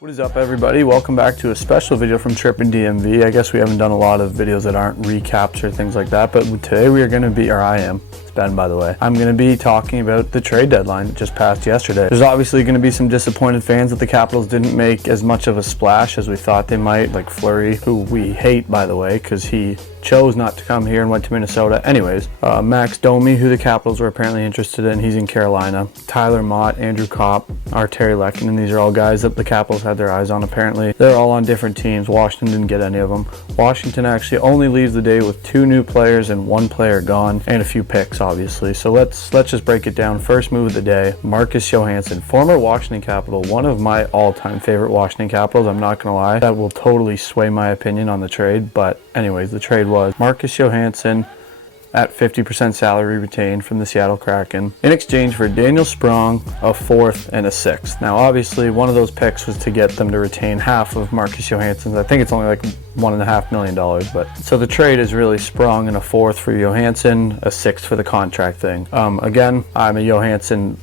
What is up, everybody? Welcome back to a special video from Trippin' DMV. I guess we haven't done a lot of videos that aren't recaps or things like that, but today we are going to be, or I am, it's Ben by the way, I'm going to be talking about the trade deadline that just passed yesterday. There's obviously going to be some disappointed fans that the Capitals didn't make as much of a splash as we thought they might, like Fleury, who we hate by the way, because he chose not to come here and went to Minnesota. Anyways, Max Domi, who the Capitals were apparently interested in, he's in Carolina. Tyler Mott, Andrew Kopp, Arturi Lehkonen, these are all guys that the Capitals had their eyes on apparently. They're all on different teams. Washington didn't get any of them. Washington actually only leaves the day with 2 new players and 1 player gone, and a few picks obviously. So let's just break it down. First move of the day, Marcus Johansen, former Washington Capital, one of my all-time favorite Washington Capitals, I'm not gonna lie. That will totally sway my opinion on the trade, but anyways, the trade was Marcus Johansen at 50% salary retained from the Seattle Kraken in exchange for Daniel Sprong, a 4th and a 6th. Now obviously one of those picks was to get them to retain half of Marcus Johansen's. I think it's only like $1.5 million, but so the trade is really Sprong and a 4th for Johansen, a 6th for the contract thing. Again, I'm a Johansen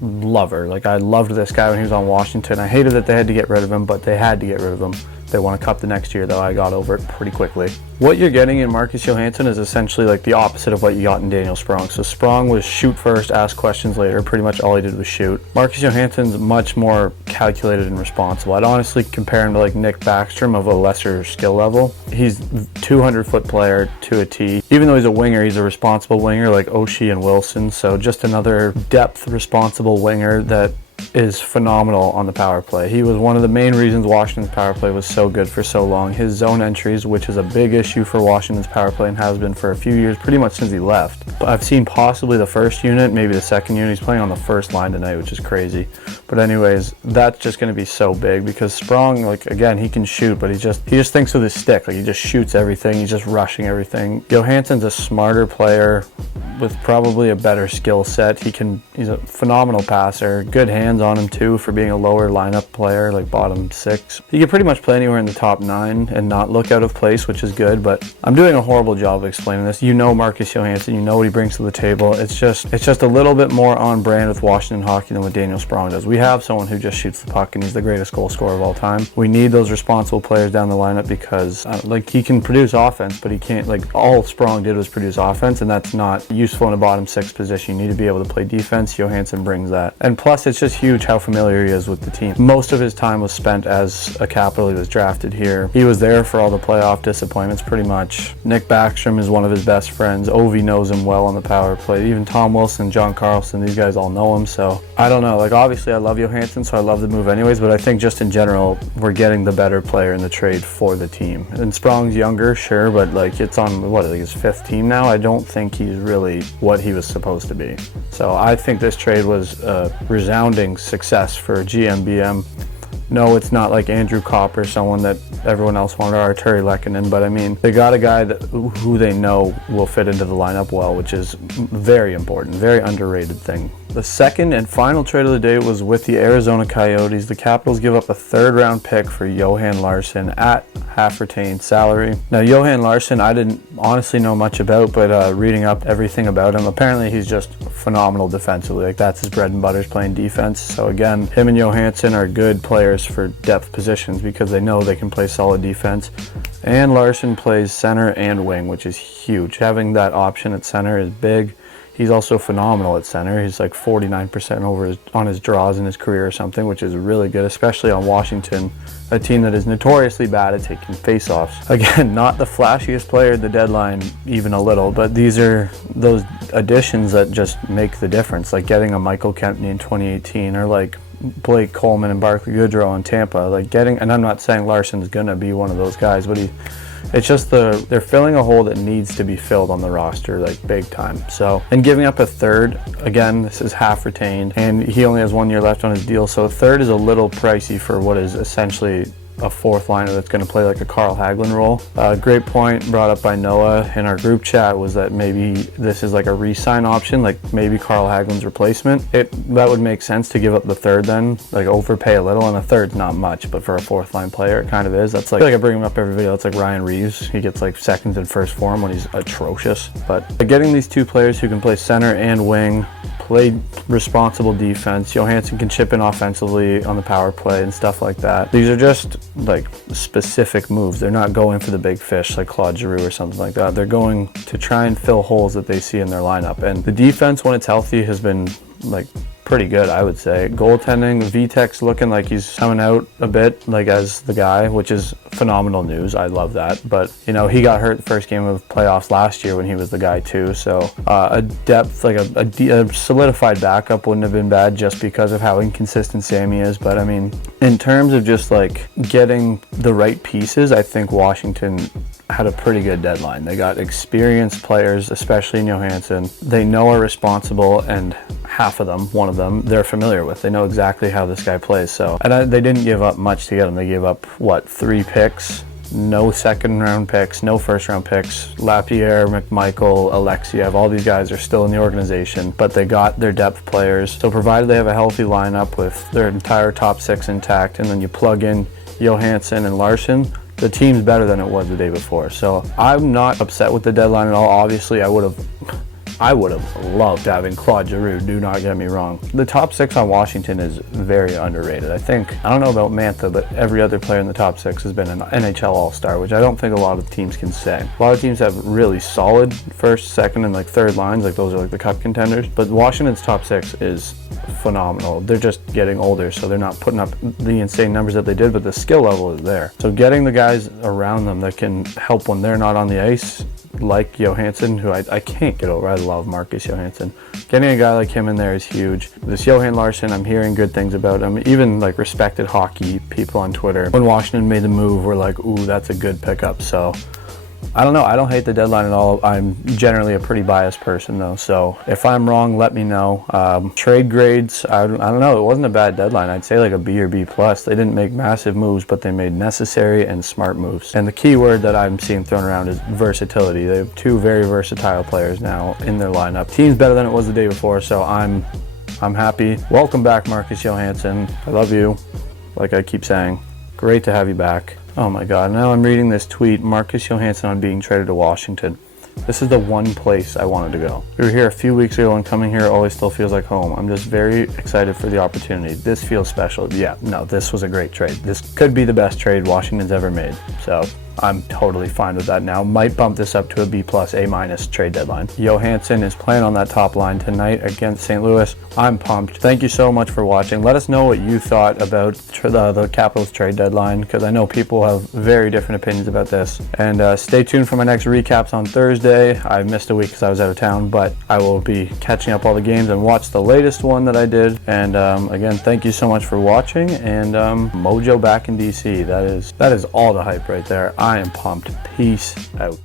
lover. Like, I loved this guy when he was on Washington. I hated that they had to get rid of him, but they had to get rid of him. They won a cup the next year, though. I got over it pretty quickly. What you're getting in Marcus Johansen is essentially like the opposite of what you got in Daniel Sprong. So Sprong was shoot first, ask questions later. Pretty much all he did was shoot. Marcus Johansen's much more calculated and responsible. I'd honestly compare him to like Nick Backstrom of a lesser skill level. He's 200-foot player to a T. Even though he's a winger, he's a responsible winger like Oshie and Wilson. So just another depth responsible winger that is phenomenal on the power play. He was one of the main reasons Washington's power play was so good for so long. His zone entries, which is a big issue for Washington's power play and has been for a few years, pretty much since he left. But I've seen possibly the first unit, maybe the second unit. He's playing on the first line tonight, which is crazy. But anyways, that's just going to be so big because Sprong, like, again, he can shoot, but he just thinks with his stick. Like, he just shoots everything. He's just rushing everything. Johansen's a smarter player with probably a better skill set. He's a phenomenal passer, good hands on him too for being a lower lineup player, like bottom 6. He can pretty much play anywhere in the top 9 and not look out of place, which is good, but I'm doing a horrible job of explaining this. You know Marcus Johansen, you know what he brings to the table. It's just a little bit more on brand with Washington hockey than what Daniel Sprong does. We have someone who just shoots the puck and he's the greatest goal scorer of all time. We need those responsible players down the lineup because like, he can produce offense, but he can't, like, all Sprong did was produce offense, and that's not useful in a bottom 6 position. You need to be able to play defense. Johansen brings that. And plus, it's just huge how familiar he is with the team. Most of his time was spent as a Capital. He was drafted here. He was there for all the playoff disappointments pretty much. Nick Backstrom is one of his best friends. Ovi knows him well on the power play. Even Tom Wilson, John Carlson, these guys all know him. So I don't know. Like, obviously I love Johansen, so I love the move anyways, but I think just in general, we're getting the better player in the trade for the team. And Sprong's younger, sure, but like, it's on, what, like his 5th team now? I don't think he's really what he was supposed to be. So I think this trade was a resounding success for GMBM. No, it's not like Andrew Kopp or someone that everyone else wanted, or Arturi Lehkonen, but I mean, they got a guy who they know will fit into the lineup well, which is very important, very underrated thing. The second and final trade of the day was with the Arizona Coyotes. The Capitals give up a 3rd-round pick for Johann Larson at half-retained salary. Now, Johann Larson, I didn't honestly know much about, but reading up everything about him, apparently he's just phenomenal defensively. Like, that's his bread and butter, is playing defense. So again, him and Johansen are good players for depth positions because they know they can play solid defense. And Larson plays center and wing, which is huge. Having that option at center is big. He's also phenomenal at center. He's like 49% on his draws in his career or something, which is really good, especially on Washington, a team that is notoriously bad at taking faceoffs. Again, not the flashiest player at the deadline, even a little, but these are those additions that just make the difference, like getting a Michael Kempney in 2018, or like Blake Coleman and Barclay Goodrow in Tampa. Like and I'm not saying Larson's gonna be one of those guys, but it's just they're filling a hole that needs to be filled on the roster, like big time. So, and giving up a 3rd, again, this is half retained, and he only has 1 year left on his deal, so a 3rd is a little pricey for what is essentially a 4th liner that's going to play like a Carl Hagelin role. Great point brought up by Noah in our group chat was that maybe this is like a re-sign option, like maybe Carl Hagelin's replacement. That would make sense to give up the 3rd then, like overpay a little, and a 3rd's not much, but for a 4th line player, it kind of is. That's like, I feel like I bring him up every video. That's like Ryan Reeves. He gets like 2nd and 1st for him when he's atrocious. But getting these 2 players who can play center and wing, play responsible defense. Johansen can chip in offensively on the power play and stuff like that. These are just like specific moves. They're not going for the big fish like Claude Giroux or something like that. They're going to try and fill holes that they see in their lineup. And the defense, when it's healthy, has been like pretty good, I would say. Goaltending, Vitek's looking like he's coming out a bit like as the guy, which is phenomenal news. I love that. But you know, he got hurt the first game of playoffs last year when he was the guy too. So a depth, like a solidified backup wouldn't have been bad just because of how inconsistent Sammy is. But I mean, in terms of just like getting the right pieces, I think Washington had a pretty good deadline. They got experienced players, especially in Johansen. They know are responsible, and half of them, one of them, they're familiar with. They know exactly how this guy plays. So, and they didn't give up much to get him. They gave up, what, 3 picks? No second round picks, no first round picks. Lapierre, McMichael, Alexiev, all these guys are still in the organization, but they got their depth players. So provided they have a healthy lineup with their entire top 6 intact, and then you plug in Johansen and Larson, the team's better than it was the day before. So I'm not upset with the deadline at all. Obviously, I would have loved having Claude Giroux, do not get me wrong. The top 6 on Washington is very underrated. I don't know about Mantha, but every other player in the top 6 has been an NHL All-Star, which I don't think a lot of teams can say. A lot of teams have really solid first, second, and like third lines, like those are like the cup contenders, but Washington's top 6 is phenomenal. They're just getting older, so they're not putting up the insane numbers that they did, but the skill level is there. So getting the guys around them that can help when they're not on the ice, like Johansen, who I can't get over. I love Marcus Johansen. Getting a guy like him in there is huge. This Johann Larson, I'm hearing good things about him. Even like respected hockey people on Twitter, when Washington made the move, were like, ooh, that's a good pickup. So I don't know. I don't hate the deadline at all. I'm generally a pretty biased person though. So if I'm wrong, let me know. Trade grades, I don't know. It wasn't a bad deadline. I'd say like a B or B plus. They didn't make massive moves, but they made necessary and smart moves. And the key word that I'm seeing thrown around is versatility. They have 2 very versatile players now in their lineup. Team's better than it was the day before, so I'm happy. Welcome back, Marcus Johansen. I love you, like I keep saying. Great to have you back. Oh my God, now I'm reading this tweet, Marcus Johansen on being traded to Washington. This is the one place I wanted to go. We were here a few weeks ago, and coming here always still feels like home. I'm just very excited for the opportunity. This feels special. Yeah, no, this was a great trade. This could be the best trade Washington's ever made. So I'm totally fine with that now. Might bump this up to a B plus, A minus trade deadline. Johansen is playing on that top line tonight against St. Louis. I'm pumped. Thank you so much for watching. Let us know what you thought about the Capitals trade deadline, because I know people have very different opinions about this. And stay tuned for my next recaps on Thursday. I missed a week because I was out of town, but I will be catching up all the games and watch the latest one that I did. And again, thank you so much for watching. And Mojo back in DC. That is all the hype right there. I am pumped. Peace out.